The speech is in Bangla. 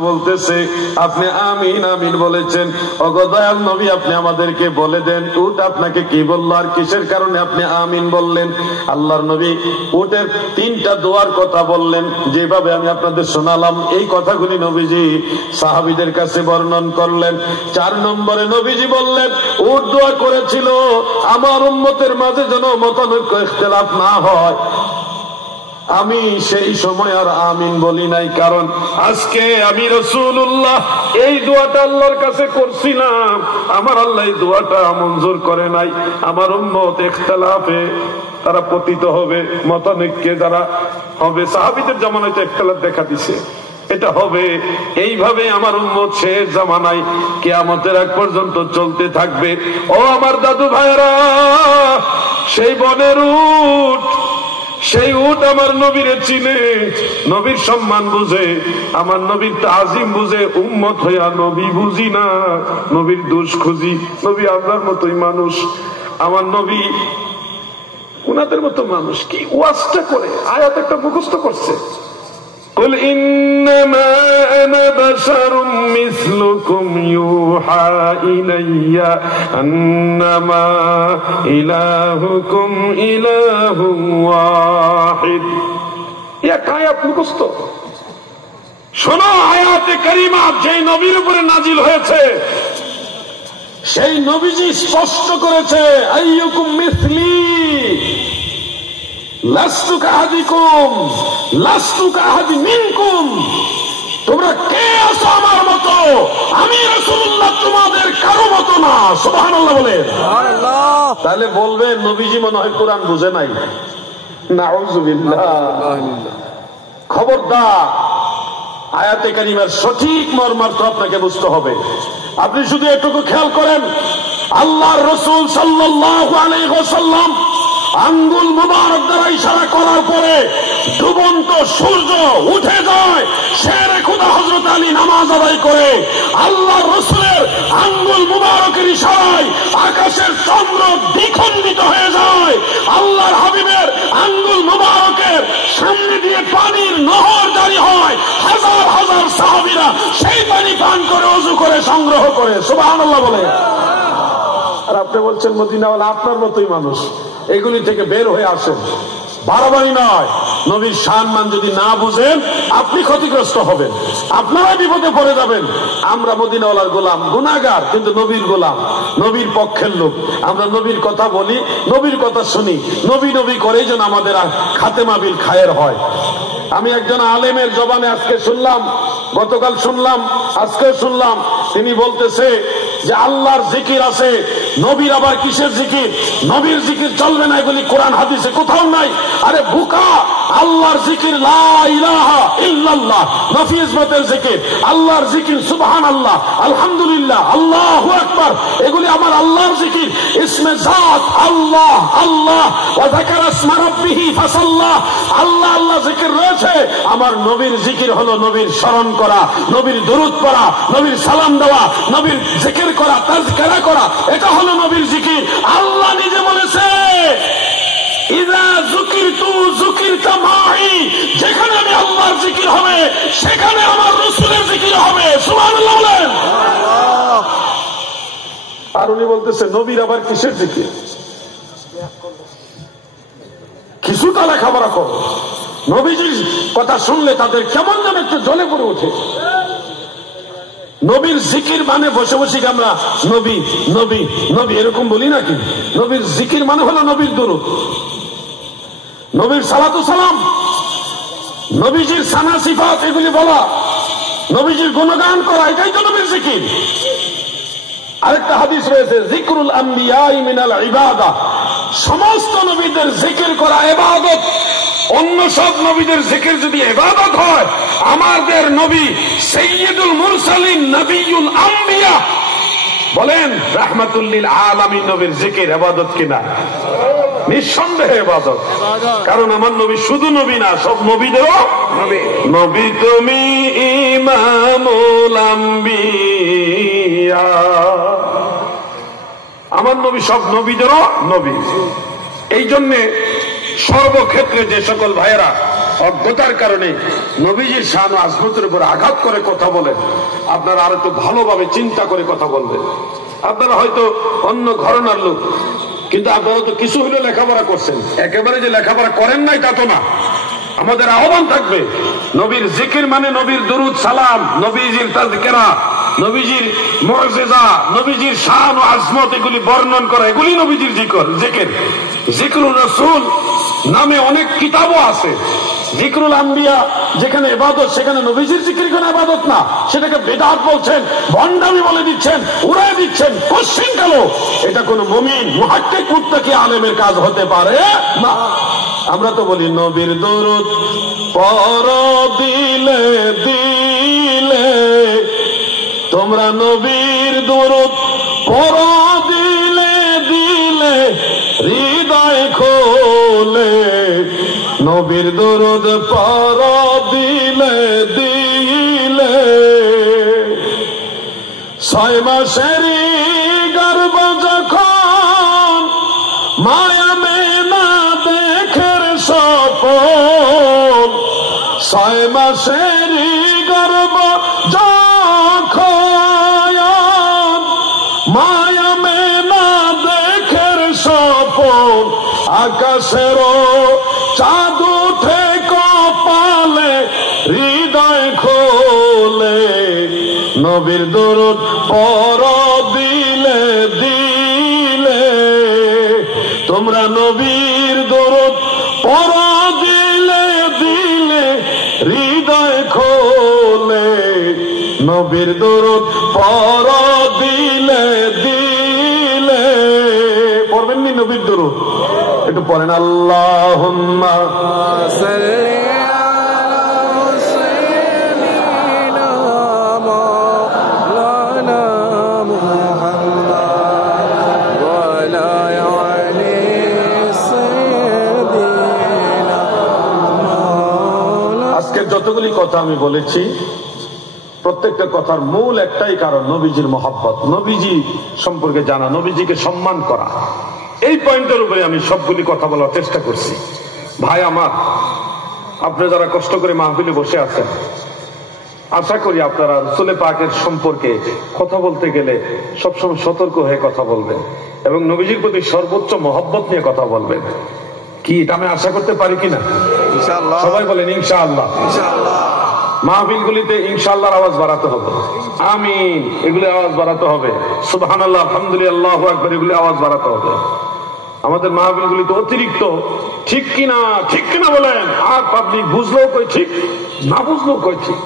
বলতেছে আপনি আমিন আমিন বলেছেন, ওগো দয়াল নবী আপনি আমাদেরকে বলে দেন উট আপনাকে কি বললো আর কিসের কারণে আপনি আমিন বললেন। আল্লাহর নবী উটের তিনটা দোয়ার কথা বললেন, যেভাবে আমি আপনাদের শোনালাম এই কথাগুলি নবীজি সাহাবীদের কাছে বর্ণন করলেন। 4 নম্বরে নবীজি বললেন উট দোয়া করেছিল আমার উম্মতের মাঝে যেন মতানৈক্য ইখতিলাফ না হয়। আমি সেই সময় আর আমিন বলি নাই, কারণ আজকে আমি রাসূলুল্লাহ এই দোয়াটা আল্লাহর কাছে করছিলাম, আমার আল্লাহ এই দোয়াটা মঞ্জুর করে নাই। আমার উম্মত ইখতিলাফে তারা পতিত হবে, মতানৈক্যে যারা হবে। সাহাবীদের জামানায় তো ইখতিলাফ দেখা দিছে, এটা হবে। এইভাবে আমার উম্মত শেষ জামানায় কিয়ামতের আগ পর্যন্ত চলতে থাকবে। ও আমার দাদু ভাইরা, সেই বনের উট, সেই উট আমার নবীরে চিনে, নবীর সম্মান বুঝে, আমার নবীর তাজিম বুঝে। উম্মত হইয়া নবী বুঝি না, নবীর দোষ খুঁজি। নবী আপনার মতোই মানুষ, আমার নবী উনাদের মতো মানুষ। কি ওয়াজটা করে আয়াত একটা মুখস্থ করছে, কুল ইন্নামা আনা বাশারুম মিসলুকুম ইউহা ইলাইয়া আন্নামা ইলাহুকুম ইলাহুন ওয়াহিদ। এক আয়াত মুখস্থ শোনো। আয়াতে কারিমা যে নবীর উপরে নাজিল হয়েছে সেই নবীজি স্পষ্ট করেছে আইয়ুকুম মিসলি লাস্তু কাহাদিকুম লাস্তু কাহাদি মিনকুম। তোমরা কে আছো আমার মতো? আমি রাসূলুল্লাহ তোমাদের কারো মতো না। সুবহানাল্লাহ বলে। সুবহানাল্লাহ। তাহলে বলবে নবীজি মনে হয় কোরআন বুঝে নাই। নাউযুবিল্লাহ। খবরদার, আয়াতে কারিমার সঠিক মর্মার্থ আপনাকে বুঝতে হবে। আপনি শুধু এটুকু খেয়াল করেন, আল্লাহর রাসূল সাল্লাল্লাহু আলাইহি ওয়াসাল্লাম আঙ্গুল মুবারক দ্বারা ইশারা করার পরে ডুবন্ত সূর্য উঠে যায়। শেরে খুদা হযরত আলী নামাজ আদায় করে আল্লাহর রাসূলের আঙ্গুল মুবারকের ইশারায় আকাশের চন্দ্র দ্বিখণ্ডিত হয়ে যায়। আল্লাহর হাবিবের আঙ্গুল মুবারকের সামনে দিয়ে পানির নহর জারি হয়। হাজার হাজার সাহাবীরা সেই পানি পান করে ওযু করে সংগ্রহ করে। সুবহানাল্লাহ বলে। আর আপনি বলছেন মদিনাওয়ালা আপনার মতোই মানুষ, এগুলি থেকে বের হয়ে আসেন। বাড়াবাড়ি নয়। নবীর সম্মান যদি না বুঝেন আপনি ক্ষতিগ্রস্ত হবেন, আপনারা বিপদে পড়ে যাবেন। আমরা মদিনাওয়ালার গোলাম, গুনাহগার, কিন্তু নবীর গোলাম, নবীর পক্ষের লোক। আমরা নবীর কথা বলি, নবীর কথা শুনি, নবী নবী করেই যেন আমাদের খাতেমা বিল খায়ের হয়। আমি একজন আলেমের জবানে আজকে শুনলাম, গতকাল শুনলাম, আজকে শুনলাম, তিনি বলতেছে যে আল্লাহর জিকির আছে, নবীর আবার কিসের জিকির? নবীর জিকির চলবে না, এগুলি কোরআন হাদিসে কোথাও নাই। আরে বুকা, আল্লাহর জিকির লা ইলাহা ইল্লাল্লাহ, নফি ইসবাতের জিকির, আল্লাহর জিকির সুবহানাল্লাহ, আলহামদুলিল্লাহ, আল্লাহু আকবার, এগুলি আমার আল্লাহর জিকির। ইসমে জাত আল্লাহ, আল্লাহ ওয়া যাকারা ইসমা রাব্বিহি ফাসাল্লাহ, আল্লাহ আল্লাহ জিকির রয়েছে। আমার নবীর জিকির হলো নবীর স্মরণ করা, নবীর দরুদ পড়া, নবীর সালাম দেওয়া, নবীর জিকির করা, তাজকিরা করা, এটা হলো নবীর জিকির। আল্লাহ নিজে বলেছে ইযা যুকিরতু যুকিরতা মাই, যেখানে আমি আল্লাহর জিকির হবে সেখানে আমার রাসূলের জিকির হবে। সুবহানাল্লাহ বলেন। আর উনি বলতেছে নবীর আবার কিসের জিকির? কিছুটা লেখাপড়া করো। নবীজির কথা শুনলে তাদের কেমন যেন একটু জ্বলে পড়ে ওঠে। নবীর জিকির মানে বসে বসে আমরা নবী নবী নবী এরকম বলি নাকি? নবীর জিকির মানে হলো নবীর দরুদ, নবীর সালাতু সালাম, নবীজির সানা সিফাত এগুলি বলা, নবীজির গুণগান করা, এটাই তো নবীর জিকির। আরেকটা হাদিস রয়েছে যিকরুল আম্বিয়া মিনাল ইবাদা, সমস্ত নবীদের জিকির করা ইবাদত। অন্য সব নবীদের জিকির যদি ইবাদত হয়, আমাদের নবী সাইয়্যিদুল মুরসালিন নবিয়ুল আম্বিয়া বলেন রাহমাতুল লিল আলামিন নবীর জিকির ইবাদত কিনা? নিঃসন্দেহে ইবাদত। কারণ আমার নবী শুধু নবী না, সব নবীদেরও নবী। নবী তুমি ইমামুল আম্বিয়া, আমার নবী সব নবীদেরও নবী। এই জন্যে সর্বক্ষেত্রে যে সকল ভাইয়েরা অজ্ঞতার কারণে নবীজির শান ও আজমতের উপর আঘাত করে কথা বলেন, আপনারা আর একটু ভালোভাবে চিন্তা করে কথা বলবেন। আপনারা হয়তো অন্য ঘরানার লোক, কিন্তু আপনারা তো কিছু হইলে লেখাপড়া করছেন, একেবারে যে লেখাপড়া করেন নাই তা তো না। আমাদের আহ্বান থাকবে, নবীর জিকির মানে নবীর দুরুদ সালাম, নবীজির তাজকিরা, নবীজির মুজিজা, নবীজির শান ও আজমত এগুলি বর্ণন করা, এগুলি নবীজির জিকির। জিকরুল রাসূল নামে অনেক কিতাবও আছে। জিকরুল আম্বিয়া যেখানে ইবাদত, সেখানে নবীজির জিকির কোনো ইবাদত না, সেটাকে বিদআত বলছেন, ভণ্ডামি বলে দিচ্ছেন, উড়াই দিচ্ছেন। কোশ্চিন গেল, এটা কোন মুমিন মুহাক্কিক মুত্তাকি আলেমের কাজ হতে পারে না। আমরা তো বলি নবীর দরুদ পড় দিলে দিলে, তোমরা নবীর দরুদ পড় দিলে দিলে, হৃদয় খোলে। নবীর দরুদ পড় দিলে দিলে, 6 মাসের গর্ভ যখন মায়া মেনা দেখের সপন, 6 মাসের গর্ভ যখন মায়া মেনা দেখের সপন, আকাশের চাঁদ উঠে কপালে, হৃদয় খোলে। নবীর দরুদ পড় দিলে দিলে, তোমরা নবীর দরুদ পড় দিলে দিলে, হৃদয় খোলে। নবীর দরুদ পড় দিলে দিলে, পড়বেন নি নবীর দরুদ? একটু পড়েন, আল্লাহুম্মা সাল্লি আলা সাইয়্যিদিনা মাওলানা মুহাম্মদ ওয়া আলা আলি সাইয়্যিদিনা মাওলানা। আজকের যতগুলি কথা আমি বলেছি, প্রত্যেকটা কথার মূল একটাই কারণ, নবীজির মহব্বত, নবীজি সম্পর্কে জানা, নবীজিকে সম্মান করা। এই পয়েন্টের উপরে আমি সবগুলি কথা বলার চেষ্টা করছি। ভাই আমার, আপনি যারা কষ্ট করে মাহফিলে বসে আছেন, আশা করি আপনারা রাসূল পাকের সম্পর্কে কথা বলতে গেলে সবসময় সতর্ক হয়ে কথা বলবেন এবং নবীজির প্রতি সর্বোচ্চ মহব্বত নিয়ে কথা বলবেন। কি এটা আমি আশা করতে পারি কিনা? ইনশাআল্লাহ। সবাই বলেন ইনশাআল্লাহ। ইনশাআল্লাহ। মাহফিলগুলিতে ইনশাআল্লাহর আওয়াজ বাড়াতে হবে, আমিন এগুলি আওয়াজ বাড়াতে হবে, সুবহানাল্লাহ, আলহামদুলিল্লাহ, আল্লাহু আকবার এগুলি আওয়াজ বাড়াতে হবে। আমাদের মাহফিলগুলিতে অতিরিক্ত ঠিক কিনা বলেন, আর পাবলিক বুঝলেও কই ঠিক, না বুঝলেও কই ঠিক।